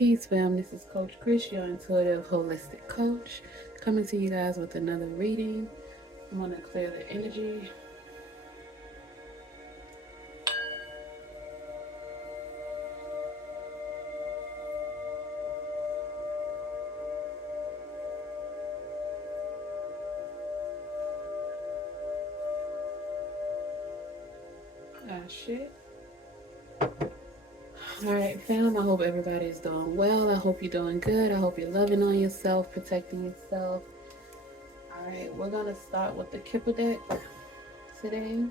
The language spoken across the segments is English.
Peace, fam. This is Coach Chris, your intuitive holistic coach, coming to you guys with another reading. I'm going to clear the energy. Shit. Alright, fam. I hope everybody is doing well. I hope you're doing good. I hope you're loving on yourself, protecting yourself. Alright, we're going to start with the Kipper deck today.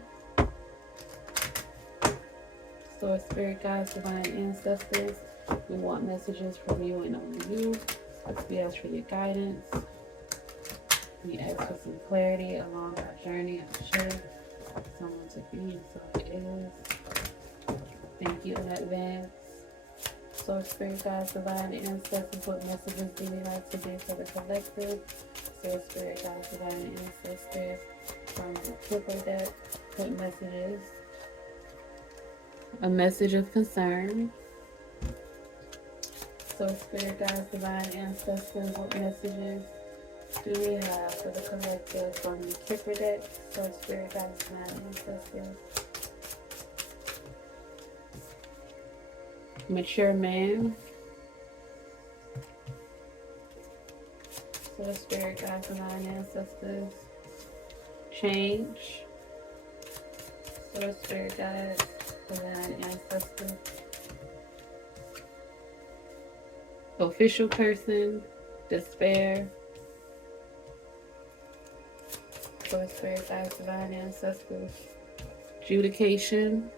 Source, spirit guides, divine ancestors. We want messages from you and only you. We ask for your guidance. We ask for some clarity along our journey. I'm sure someone to be, and so it is. Thank you in advance. Source, spirit guides, divine ancestors, what messages do we have today for the collective? Source, spirit guides, divine ancestors, from the Kipper deck, what messages? A message of concern. Source, spirit guides, divine ancestors, what messages do we have for the collective from the Kipper deck? Source, spirit guides, divine ancestors. Mature man. Source, spirit guides, divine ancestors. Change. Source, spirit guides, divine ancestors. Official person. Despair. Source, spirit guides, divine ancestors. Adjudication.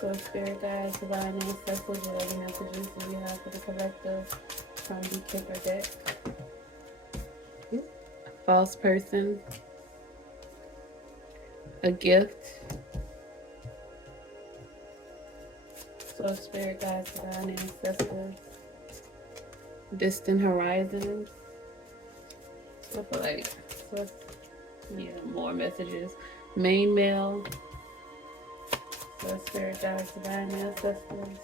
Source, spirit guides, divine ancestors, whatever messages do we have for the collective from the Kipper deck? False person. A gift. Source, spirit guides, divine ancestors. Distant horizons. I feel like source, more messages. Main male. Source, spirit guides, divine ancestors.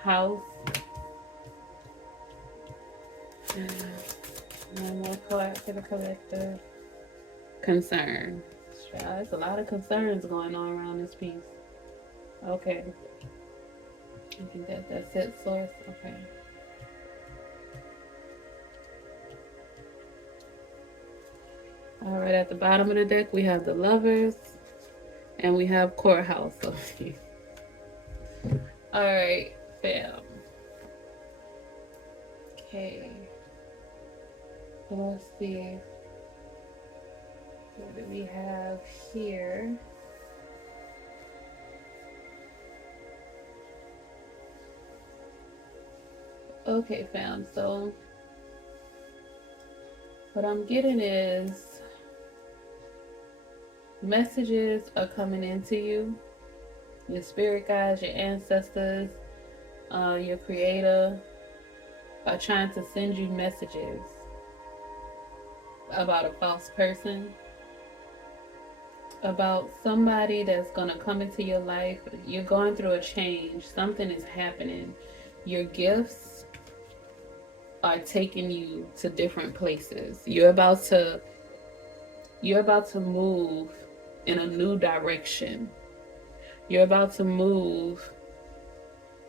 House. One more card for the collective. Concern. There's a lot of concerns going on around this piece. Okay. I think that's it, source. Okay. All right, at the bottom of the deck, we have the Lovers, and we have Courthouse. All right, fam. Okay. Let's see. What do we have here? Okay, fam. So what I'm getting is messages are coming into you. Your spirit guides, your ancestors, your creator are trying to send you messages about a false person, about somebody that's going to come into your life. You're going through a change. Something is happening. Your gifts are taking you to different places. You're about to move in a new direction. You're about to move.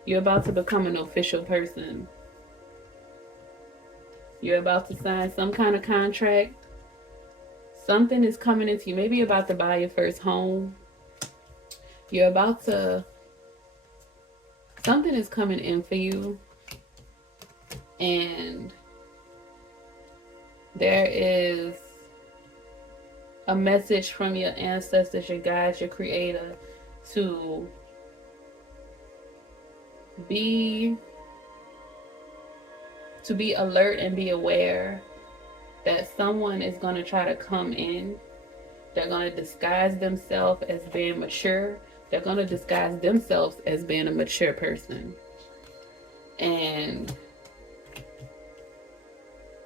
You're about to become an official person. You're about to sign some kind of contract. Something is coming into you. Maybe you're about to buy your first home. You're about to... Something is coming in for you. And there is a message from your ancestors, your guides, your creator, to be alert and be aware that someone is going to try to come in. They're going to disguise themselves as being mature. They're going to disguise themselves as being a mature person. And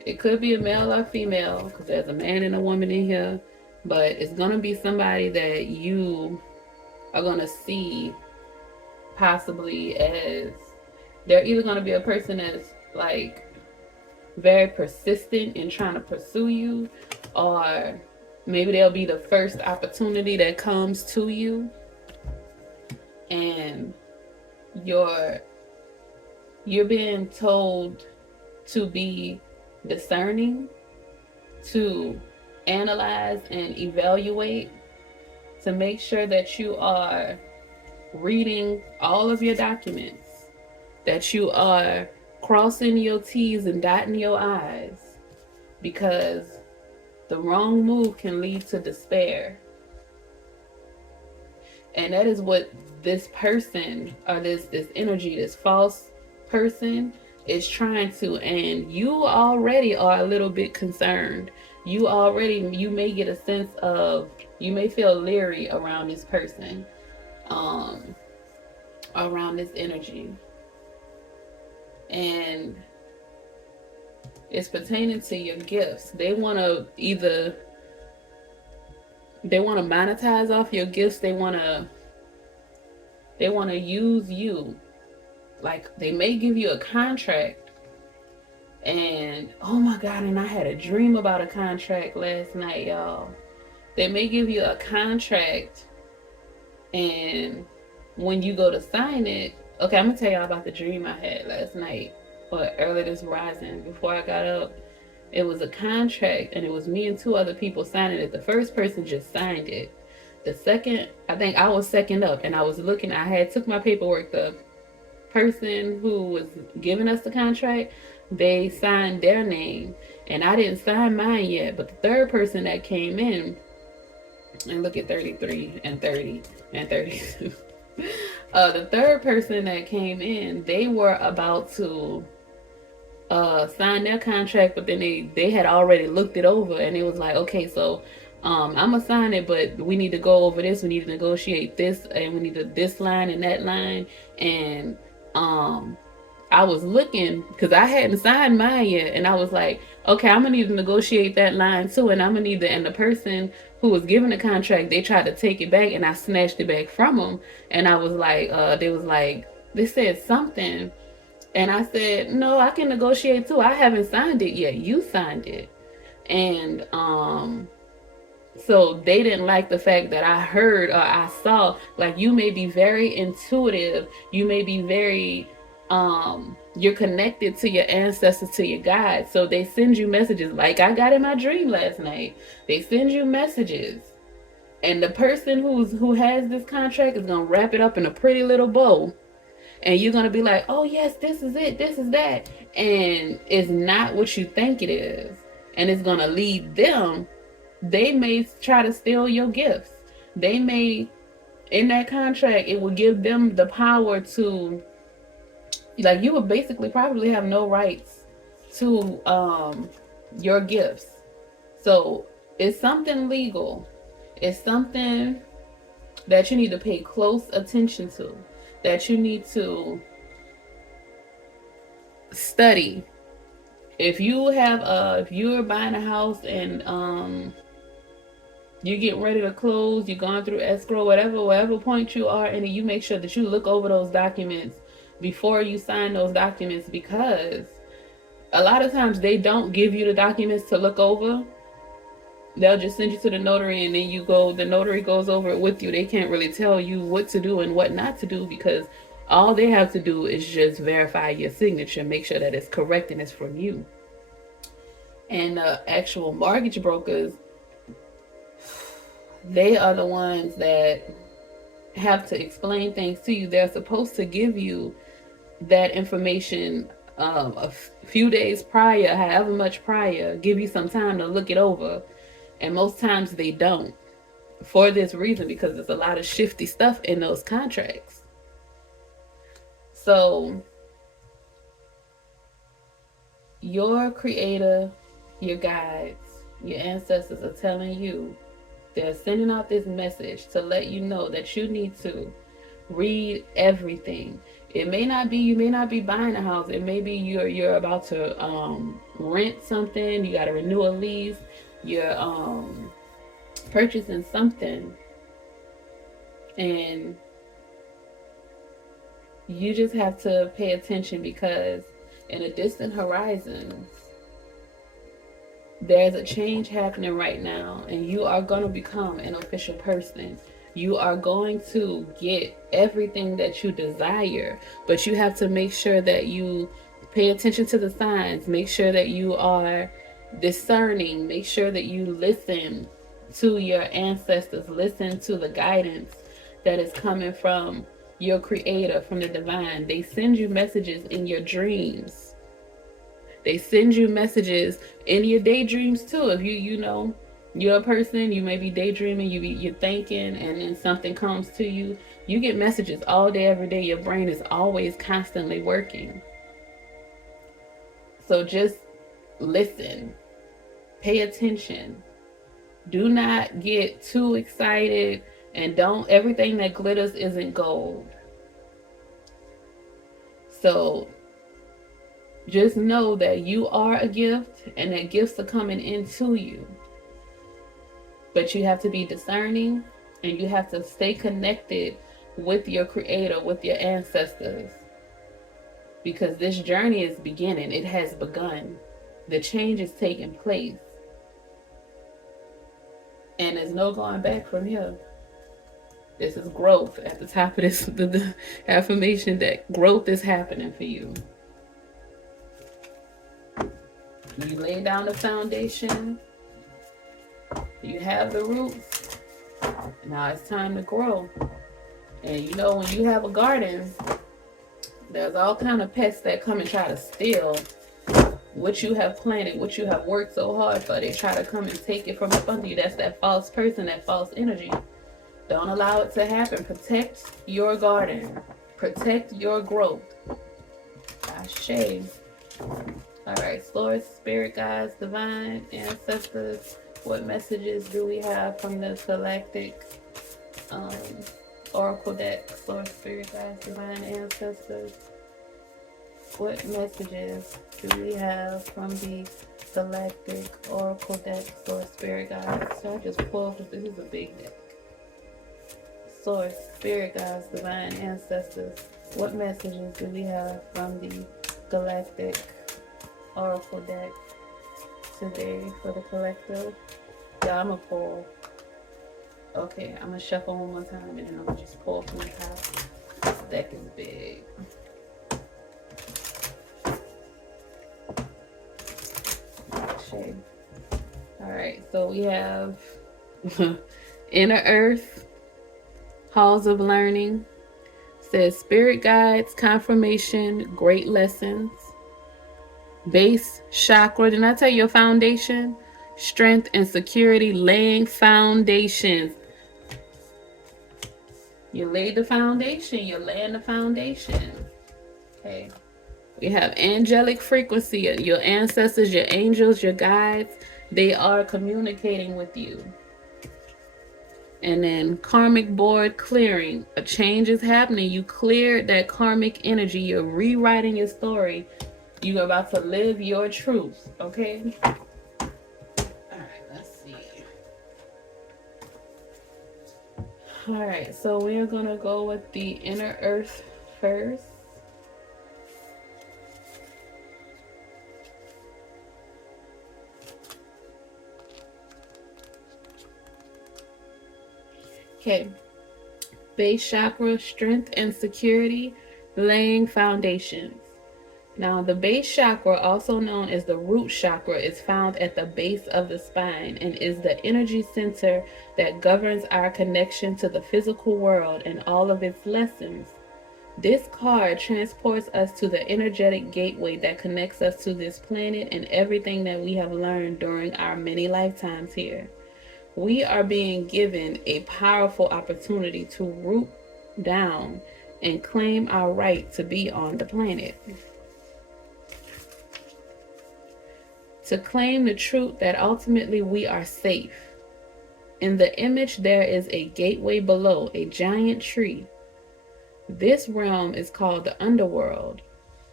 it could be a male or female, because there's a man and a woman in here, but it's going to be somebody that you are going to see possibly as, they're either going to be a person that's like very persistent in trying to pursue you, or maybe they'll be the first opportunity that comes to you, and you're being told to be discerning, to analyze and evaluate, to make sure that you are reading all of your documents, that you are crossing your T's and dotting your I's, because the wrong move can lead to despair. And that is what this person, or this energy, this false person is trying to, and you already are a little bit concerned. You may get a sense of, you may feel leery around this person, around this energy. And it's pertaining to your gifts. They want to monetize off your gifts. They want to use you. Like, they may give you a contract, and oh my God, and I had a dream about a contract last night, y'all. They may give you a contract, and when you go to sign it, okay, I'm gonna tell y'all about the dream I had last night, or early this rising, before I got up. It was a contract, and it was me and 2 other people signing it. The first person just signed it. The second, I think I was second up, and I was looking, I had took my paperwork. The person who was giving us the contract, they signed their name, and I didn't sign mine yet. But the third person that came in, and look at 33 and 30 and 32. The third person that came in, they were about to sign their contract, but then they had already looked it over, and it was like, okay, so I'm gonna sign it, but we need to go over this, we need to negotiate this, and we need this line and that line. And I was looking, because I hadn't signed mine yet, and I was like, okay, I'm gonna need to negotiate that line too, and I'm gonna need to, and the person who was given the contract, they tried to take it back, and I snatched it back from them. And I was like, they said something, and I said, no, I can negotiate too, I haven't signed it yet, you signed it. And so they didn't like the fact that I heard, or I saw, like, you may be very intuitive, you may be very you're connected to your ancestors, to your guides. So they send you messages, like I got in my dream last night. They send you messages, and the person who has this contract is gonna wrap it up in a pretty little bow, and you're gonna be like, oh yes, this is it, this is that, and it's not what you think it is, and it's gonna lead them. They may try to steal your gifts. They may, in that contract, it will give them the power to, like, you would basically probably have no rights to your gifts. So it's something legal. It's something that you need to pay close attention to, that you need to study. If you have if you're buying a house and you're getting ready to close, you're going through escrow, whatever point you are, and you make sure that you look over those documents before you sign those documents, because a lot of times they don't give you the documents to look over. They'll just send you to the notary, and then the notary goes over it with you. They can't really tell you what to do and what not to do, because all they have to do is just verify your signature, make sure that it's correct and it's from you. And actual mortgage brokers, they are the ones that have to explain things to you. They're supposed to give you that information a few days prior, however much prior, give you some time to look it over. And most times they don't, for this reason, because there's a lot of shifty stuff in those contracts. So your creator, your guides, your ancestors are telling you, they're sending out this message to let you know that you need to read everything. It may not be, you may not be buying a house. It may be you're about to rent something. You got to renew a lease. You're purchasing something. And you just have to pay attention, because in a distant horizon, there's a change happening right now, and you are going to become an official person. You are going to get everything that you desire, but you have to make sure that you pay attention to the signs. Make sure that you are discerning. Make sure that you listen to your ancestors. Listen to the guidance that is coming from your creator, from the divine. They send you messages in your dreams. They send you messages in your daydreams too. If you're a person, you may be daydreaming, you're thinking, and then something comes to you. You get messages all day, every day. Your brain is always constantly working. So just listen, pay attention. Do not get too excited, and everything that glitters isn't gold. So just know that you are a gift, and that gifts are coming into you. But you have to be discerning, and you have to stay connected with your creator, with your ancestors. Because this journey is beginning. It has begun. The change is taking place. And there's no going back from here. This is growth. At the top of this, the affirmation that growth is happening for you. You lay down the foundation. You have the roots. Now it's time to grow. And when you have a garden, there's all kind of pests that come and try to steal what you have planted, what you have worked so hard for. They try to come and take it from up under you. That's that false person, that false energy. Don't allow it to happen. Protect your garden. Protect your growth. Ashe. All right, Source, Spirit Guides, Divine Ancestors. What messages do we have from the Galactic Oracle deck? Source, Spirit Guides, Divine Ancestors. What messages do we have from the Galactic Oracle deck? Source, Spirit Guides. So I just pulled, this is a big deck. Source, Spirit Guides, Divine Ancestors. What messages do we have from the Galactic Oracle deck today for the collective? Yeah, I'm gonna pull. Okay, I'm gonna shuffle one more time, and then I'm gonna just pull from the top. This deck is big. Shade. All right, so we have Inner Earth, Halls of Learning. Says Spirit Guides, Confirmation, Great Lessons. Base chakra. Didn't I tell you your foundation? Strength and security, laying foundations. You laid the foundation. You're laying the foundation. Okay. We have angelic frequency. Your ancestors, your angels, your guides. They are communicating with you. And then karmic board clearing. A change is happening. You cleared that karmic energy. You're rewriting your story. You're about to live your truth, okay? All right, let's see. All right, so we're going to go with the Inner Earth first. Okay. Base chakra, strength and security, laying foundations. Now, the base chakra, also known as the root chakra, is found at the base of the spine and is the energy center that governs our connection to the physical world and all of its lessons. This card transports us to the energetic gateway that connects us to this planet and everything that we have learned during our many lifetimes here. We are being given a powerful opportunity to root down and claim our right to be on the planet. To claim the truth that ultimately we are safe. In the image, there is a gateway below, a giant tree. This realm is called the underworld.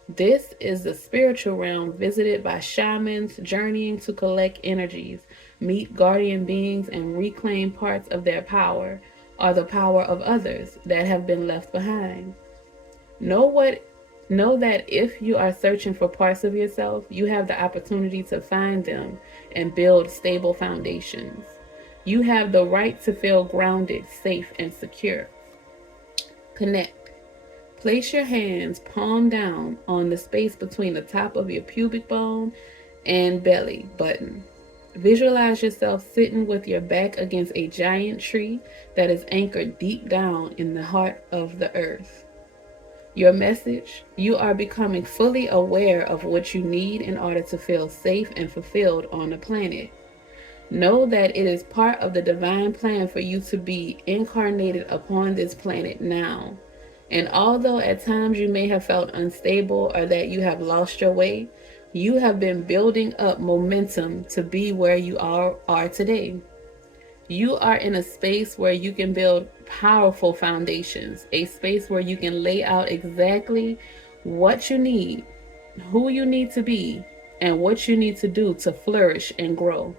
This is the spiritual realm visited by shamans journeying to collect energies, meet guardian beings, and reclaim parts of their power. are the power of others that have been left behind. Know that if you are searching for parts of yourself, you have the opportunity to find them and build stable foundations. You have the right to feel grounded, safe, and secure. Connect. Place your hands palm down on the space between the top of your pubic bone and belly button. Visualize yourself sitting with your back against a giant tree that is anchored deep down in the heart of the earth. Your message: you are becoming fully aware of what you need in order to feel safe and fulfilled on the planet. Know that it is part of the divine plan for you to be incarnated upon this planet now. And although at times you may have felt unstable or that you have lost your way, you have been building up momentum to be where you are today. You are in a space where you can build powerful foundations, a space where you can lay out exactly what you need, who you need to be, and what you need to do to flourish and grow.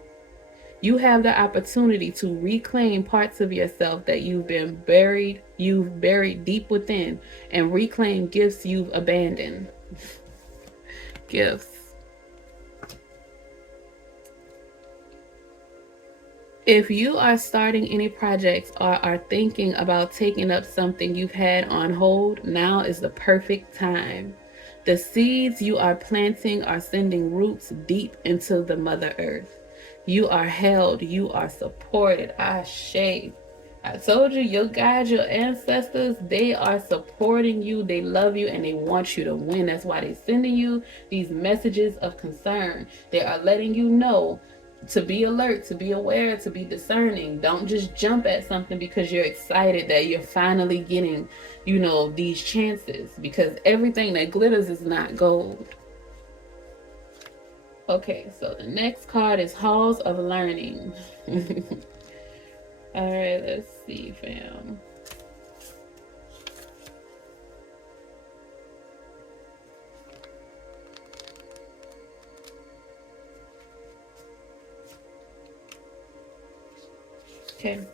You have the opportunity to reclaim parts of yourself that you've buried deep within, and reclaim gifts you've abandoned. Gifts. If you are starting any projects or are thinking about taking up something you've had on hold, now is the perfect time. The seeds you are planting are sending roots deep into the Mother Earth. You are held, you are supported. Ashe. I told you, your guides, your ancestors, they are supporting you, they love you, and they want you to win. That's why they're sending you these messages of concern. They are letting you know to be alert, to be aware, to be discerning. Don't just jump at something because you're excited that you're finally getting, these chances, because everything that glitters is not gold. Okay, so the next card is Halls of Learning. All right, let's see, fam. Okay.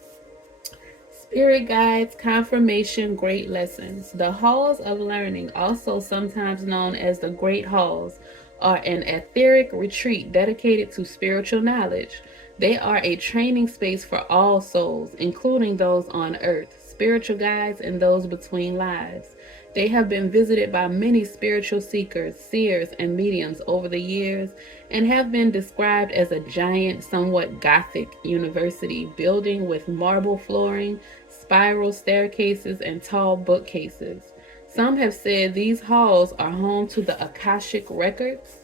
Spirit guides, confirmation, great lessons. The halls of learning, also sometimes known as the Great Halls, are an etheric retreat dedicated to spiritual knowledge. They are a training space for all souls, including those on earth, spiritual guides, and those between lives. They have been visited by many spiritual seekers, seers, and mediums over the years, and have been described as a giant, somewhat gothic university building with marble flooring, spiral staircases, and tall bookcases. Some have said these halls are home to the Akashic records,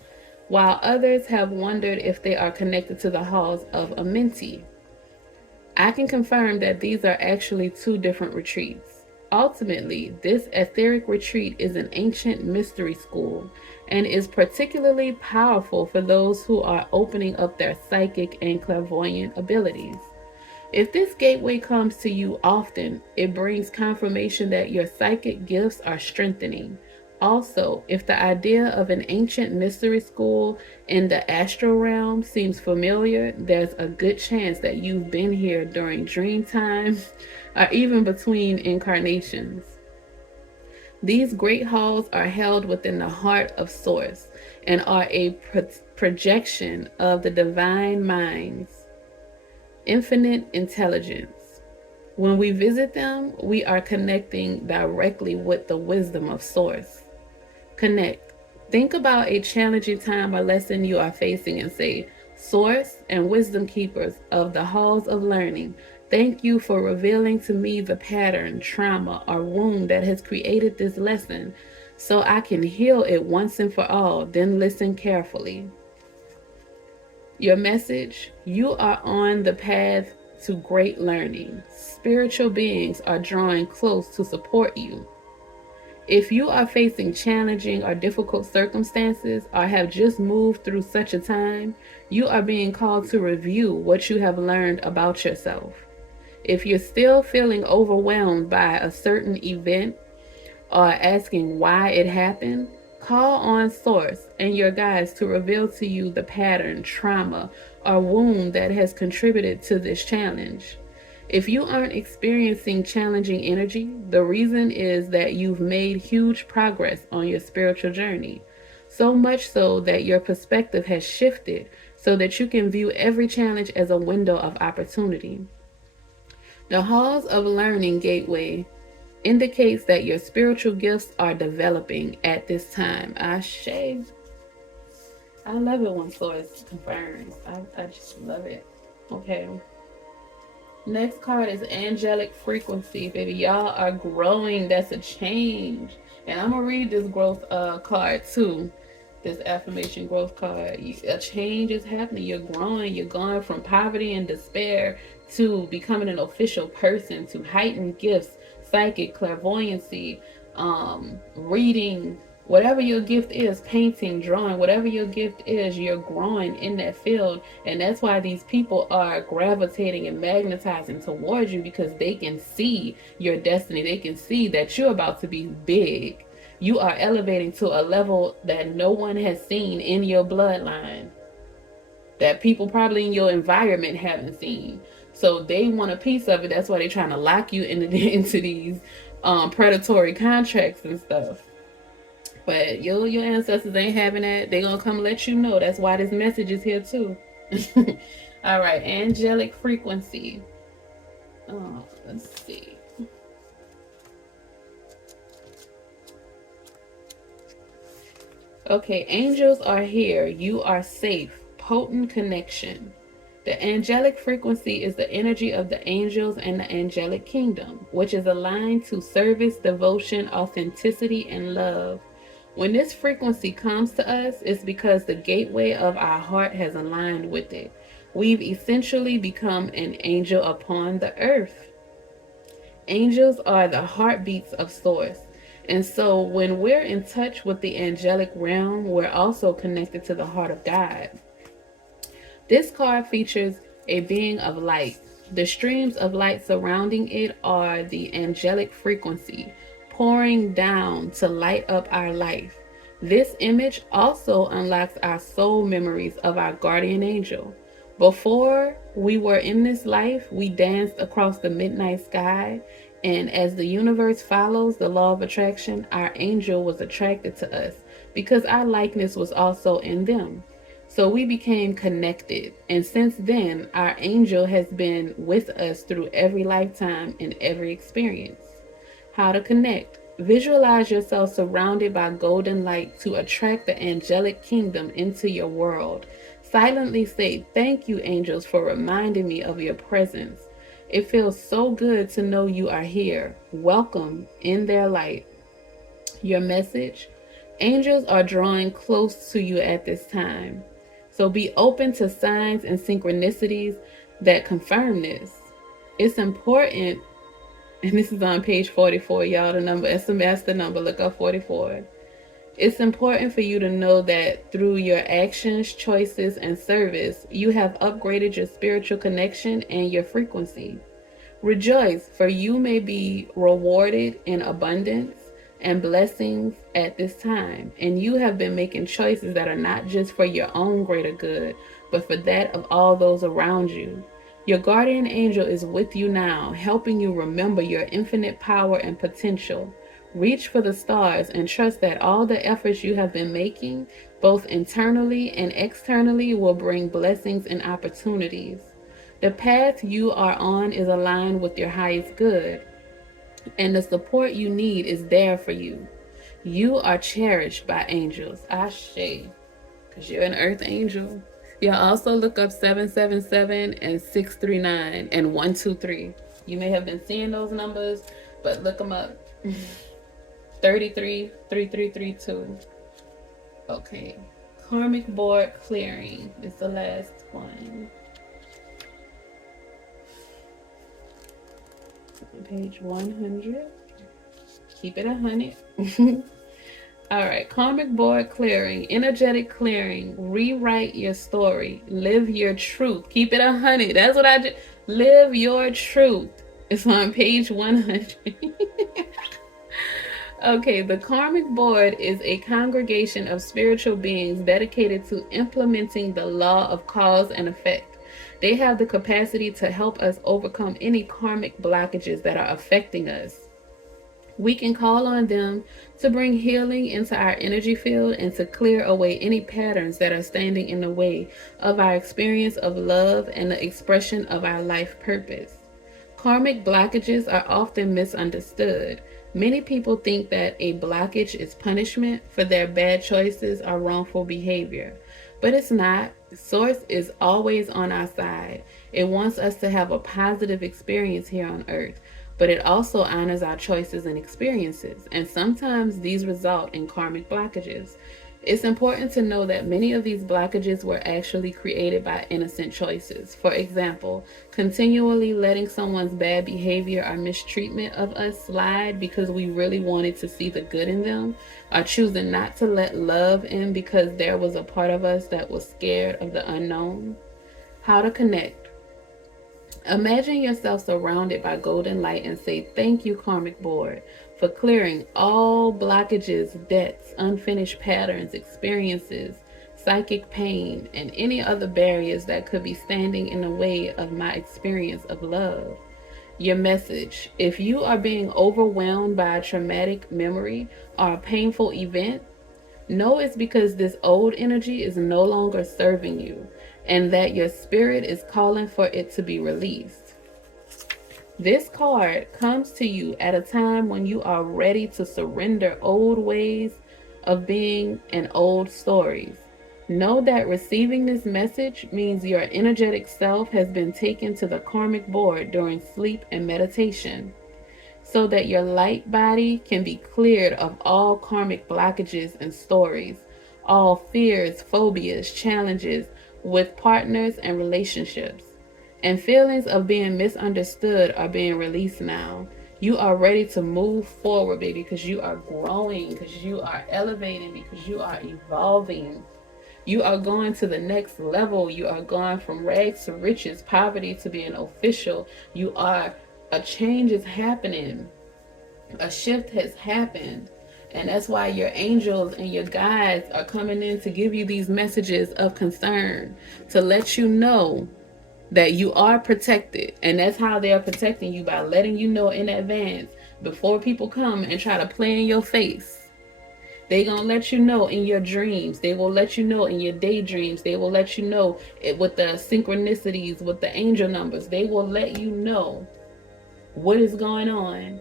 while others have wondered if they are connected to the halls of Amenti. I can confirm that these are actually two different retreats. Ultimately, this etheric retreat is an ancient mystery school and is particularly powerful for those who are opening up their psychic and clairvoyant abilities. If this gateway comes to you often, it brings confirmation that your psychic gifts are strengthening. Also, if the idea of an ancient mystery school in the astral realm seems familiar, there's a good chance that you've been here during dream time or even between incarnations. These great halls are held within the heart of Source and are a projection of the divine mind's infinite intelligence. When we visit them, we are connecting directly with the wisdom of Source. Connect. Think about a challenging time or lesson you are facing and say, Source and wisdom keepers of the halls of learning, thank you for revealing to me the pattern, trauma, or wound that has created this lesson so I can heal it once and for all. Then listen carefully. Your message: you are on the path to great learning. Spiritual beings are drawing close to support you. If you are facing challenging or difficult circumstances or have just moved through such a time, you are being called to review what you have learned about yourself. If you're still feeling overwhelmed by a certain event or asking why it happened, call on Source and your guides to reveal to you the pattern, trauma, or wound that has contributed to this challenge. If you aren't experiencing challenging energy, the reason is that you've made huge progress on your spiritual journey. So much so that your perspective has shifted so that you can view every challenge as a window of opportunity. The halls of learning gateway indicates that your spiritual gifts are developing at this time. Ashe. I love it when Source confirms. I just love it. Okay. Next card is angelic frequency, baby. Y'all are growing. That's a change. And I'm gonna read this growth card too. This affirmation growth card. A change is happening. You're growing. You're going from poverty and despair to becoming an official person, to heightened gifts, psychic, clairvoyancy, reading, whatever your gift is, painting, drawing, whatever your gift is, you're growing in that field. And that's why these people are gravitating and magnetizing towards you, because they can see your destiny. They can see that you're about to be big. You are elevating to a level that no one has seen in your bloodline, that people probably in your environment haven't seen. So they want a piece of it. That's why they're trying to lock you into these predatory contracts and stuff. But your ancestors ain't having that. They gonna come let you know. That's why this message is here too. All right, angelic frequency. Oh, let's see. Okay, angels are here. You are safe. Potent connection. The angelic frequency is the energy of the angels and the angelic kingdom, which is aligned to service, devotion, authenticity, and love. When this frequency comes to us, it's because the gateway of our heart has aligned with it. We've essentially become an angel upon the earth. Angels are the heartbeats of Source. And so when we're in touch with the angelic realm, we're also connected to the heart of God. This card features a being of light. The streams of light surrounding it are the angelic frequency, pouring down to light up our life. This image also unlocks our soul memories of our guardian angel. Before we were in this life, we danced across the midnight sky, and as the universe follows the law of attraction, our angel was attracted to us because our likeness was also in them. So we became connected, and since then, our angel has been with us through every lifetime and every experience. How to connect. Visualize yourself surrounded by golden light to attract the angelic kingdom into your world. Silently say, "Thank you, angels, for reminding me of your presence. It feels so good to know you are here. Welcome in their light." Your message. Angels are drawing close to you at this time. So be open to signs and synchronicities that confirm this. It's important, and this is on page 44, y'all, the number, that's the number, look up 44. It's important for you to know that through your actions, choices, and service, you have upgraded your spiritual connection and your frequency. Rejoice, for you may be rewarded in abundance and blessings at this time, and you have been making choices that are not just for your own greater good, but for that of all those around you. Your guardian angel is with you now, helping you remember your infinite power and potential. Reach for the stars and trust that all the efforts you have been making, both internally and externally, will bring blessings and opportunities. The path you are on is aligned with your highest good, and the support you need is there for you. You are cherished by angels. Ashe, because you're an earth angel. You'll also look up 777 and 639 and 123. You may have been seeing those numbers, but look them up. 33, 3332. Okay. Karmic board clearing is the last one. Page 100. Keep it 100. All right. Karmic board clearing, energetic clearing. Rewrite your story. Live your truth. Keep it 100. That's what I did. Live your truth. It's on page 100. Okay, the Karmic Board is a congregation of spiritual beings dedicated to implementing the law of cause and effect. They have the capacity to help us overcome any karmic blockages that are affecting us. We can call on them to bring healing into our energy field and to clear away any patterns that are standing in the way of our experience of love and the expression of our life purpose. Karmic blockages are often misunderstood. Many people think that a blockage is punishment for their bad choices or wrongful behavior, but it's not. Source is always on our side. It wants us to have a positive experience here on earth, but it also honors our choices and experiences, and sometimes these result in karmic blockages. It's important to know that many of these blockages were actually created by innocent choices. For example, continually letting someone's bad behavior or mistreatment of us slide because we really wanted to see the good in them, or choosing not to let love in because there was a part of us that was scared of the unknown. How to connect. Imagine yourself surrounded by golden light and say, "Thank you, Karmic Board, for clearing all blockages, debts, unfinished patterns, experiences, psychic pain, and any other barriers that could be standing in the way of my experience of love." Your message. If you are being overwhelmed by a traumatic memory or a painful event, know it's because this old energy is no longer serving you, and that your spirit is calling for it to be released. This card comes to you at a time when you are ready to surrender old ways of being and old stories. Know that receiving this message means your energetic self has been taken to the karmic board during sleep and meditation, so that your light body can be cleared of all karmic blockages and stories, all fears, phobias, challenges with partners and relationships, and feelings of being misunderstood are being released now. You are ready to move forward, baby, because you are growing, because you are elevating, because you are evolving. You are going to the next level. You are going from rags to riches, poverty to being official. A change is happening. A shift has happened. And that's why your angels and your guides are coming in to give you these messages of concern, to let you know that you are protected. And that's how they are protecting you, by letting you know in advance before people come and try to play in your face. They gonna let you know in your dreams. They will let you know in your daydreams. They will let you know with the synchronicities, with the angel numbers. They will let you know what is going on.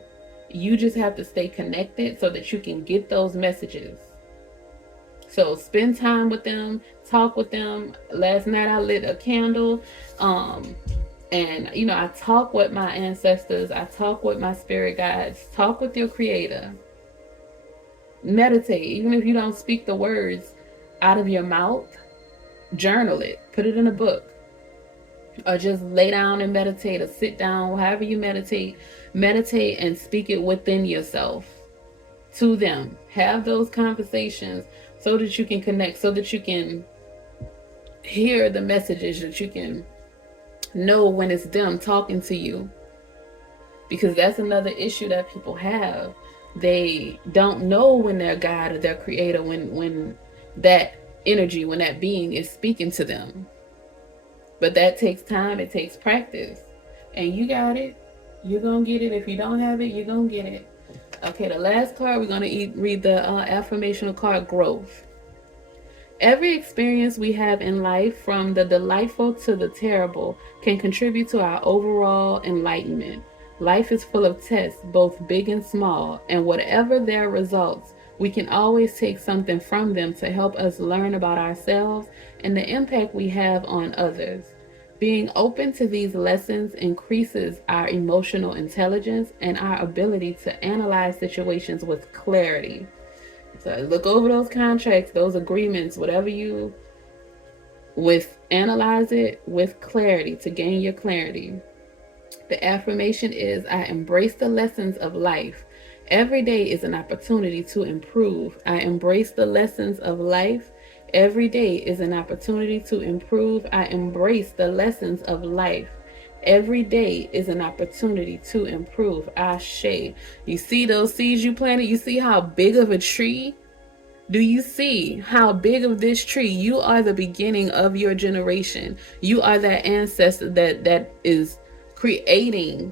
You just have to stay connected so that you can get those messages. So spend time with them, talk with them. Last night I lit a candle, and I talk with my ancestors. I talk with my spirit guides. Talk with your creator. Meditate. Even if you don't speak the words out of your mouth, journal it. Put it in a book. Or just lay down and meditate, or sit down, however you meditate and speak it within yourself to them. Have those conversations so that you can connect, so that you can hear the messages, that you can know when it's them talking to you. Because that's another issue that people have. They don't know when their God or their creator, when that energy, when that being is speaking to them. But that takes time, it takes practice. And you got it. You're going to get it. If you don't have it, you're going to get it. Okay, the last card, we're going to read the affirmational card, Growth. Every experience we have in life, from the delightful to the terrible, can contribute to our overall enlightenment. Life is full of tests, both big and small, and whatever their results, we can always take something from them to help us learn about ourselves and the impact we have on others. Being open to these lessons increases our emotional intelligence and our ability to analyze situations with clarity. So look over those contracts, those agreements, whatever analyze it with clarity to gain your clarity. The affirmation is, I embrace the lessons of life. Every day is an opportunity to improve. I embrace the lessons of life. Every day is an opportunity to improve. I embrace the lessons of life. Every day is an opportunity to improve. Ashe. You see those seeds you planted? You see how big of a tree Do you see how big of this tree? You are the beginning of your generation. You are that ancestor that is creating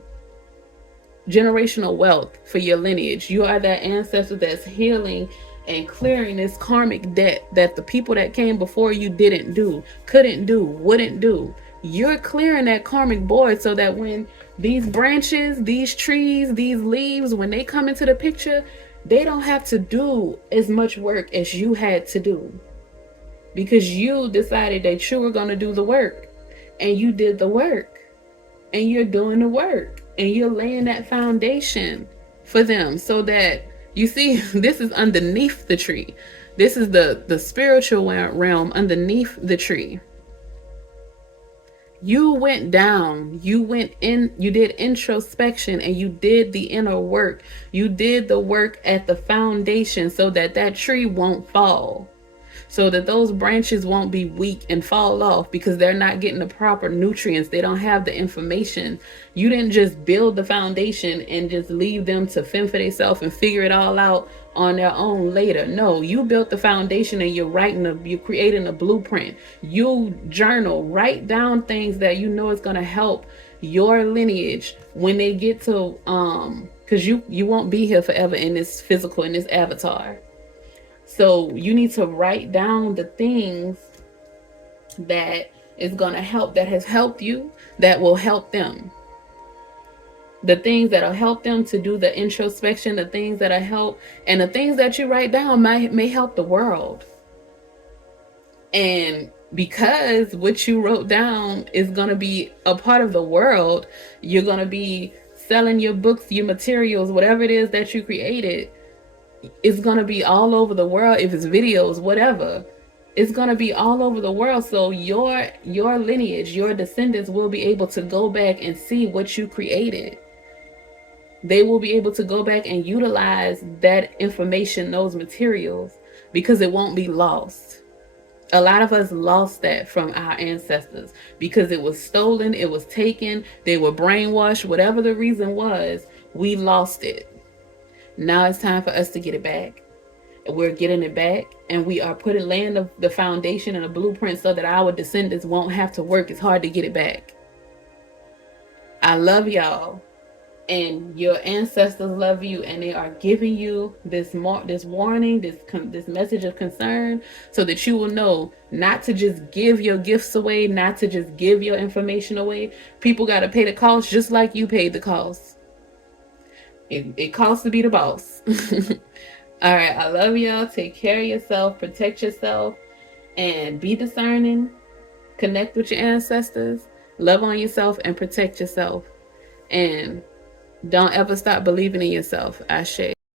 generational wealth for your lineage. You are that ancestor that's healing and clearing this karmic debt that the people that came before you didn't do, couldn't do, wouldn't do. You're clearing that karmic board so that when these branches, these trees, these leaves, when they come into the picture, they don't have to do as much work as you had to do, because you decided that you were going to do the work, and you did the work, and you're doing the work, and you're laying that foundation for them, so that you see, this is underneath the tree. This is the spiritual realm underneath the tree. You went down, you went in, you did introspection, and you did the inner work. You did the work at the foundation so that that tree won't fall, so that those branches won't be weak and fall off because they're not getting the proper nutrients. They don't have the information. You didn't just build the foundation and just leave them to fend for themselves and figure it all out on their own later. No, you built the foundation, and you're creating a blueprint. You journal, write down things that you know is going to help your lineage when they get to because you won't be here forever in this physical, in this avatar. So you need to write down the things that is going to help, that has helped you, that will help them. The things that'll help them to do the introspection, the things that'll help, and the things that you write down may help the world. And because what you wrote down is going to be a part of the world, you're going to be selling your books, your materials, whatever it is that you created. It's going to be all over the world. If it's videos, whatever, it's going to be all over the world. So your lineage, your descendants will be able to go back and see what you created. They will be able to go back and utilize that information, those materials, because it won't be lost. A lot of us lost that from our ancestors because it was stolen, it was taken, they were brainwashed, whatever the reason was, we lost it. Now it's time for us to get it back. We're getting it back, and we are laying the foundation and a blueprint so that our descendants won't have to work as hard to get it back. I love y'all, and your ancestors love you, and they are giving you this warning, this message of concern, so that you will know not to just give your gifts away, not to just give your information away. People got to pay the cost just like you paid the cost. It costs to be the boss. All right, I love y'all. Take care of yourself, protect yourself, and be discerning. Connect with your ancestors, love on yourself, and protect yourself. And don't ever stop believing in yourself. Ashe.